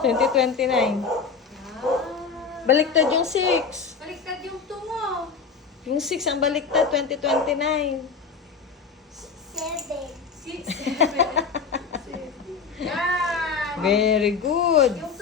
2029. Baliktad yung 6. Baliktad yung tungo. Yung 6 ang baliktad, 2029. 7. 6, 7. Yan. Very good. Yung